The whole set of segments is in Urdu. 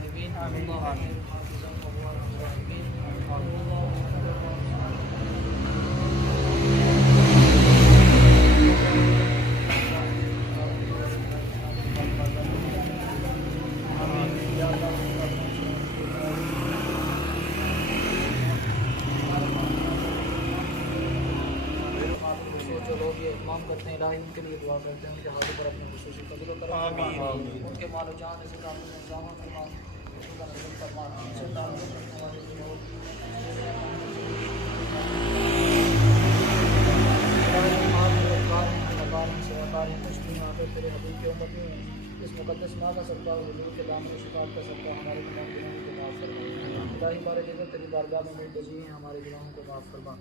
الظالمين اللهم خير حافظا وهو ارحم الراحمين اللهم جو لوگ یہ اہتمام کرتے ہیں الہی ان کے لیے دعا کرتے ہیں ان کے حاضر پر اپنے خصوصی فضل و کرم فرما ان کے مال و جان سے کام نظام فرما ان کا نظر فرما ان سے تعلق رکھنے والے لوگ تیرے حبیب کی امت میں اس مقدس ماہ کا صدقہ حضور کے دامن شفاعت کا صدقہ ہمارے گناہوں کو معاف فرما الہی ہمارے جگہ تیری بارگاہ میں ملتجی ہیں ہمارے گناہوں کو معاف فرما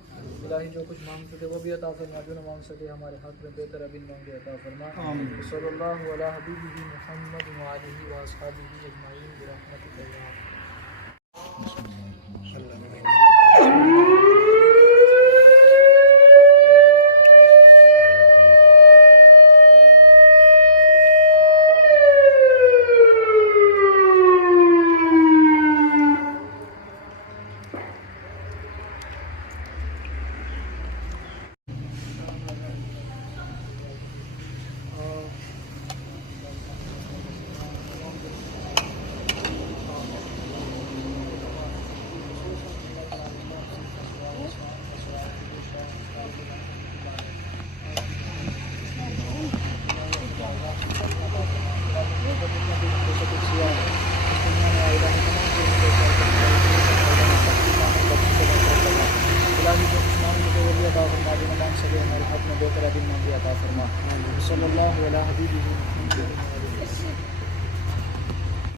الہی جو کچھ مانگ سکے وہ بھی عطا فرما جو نہ مانگ سکے ہمارے حق میں بہتر ابھی مانگے عطا فرما صلی اللہ علی حبیبہ محمد وآلہ واصحابہ اجمعین برحمتک یا صلی اللہ علیہ وسلم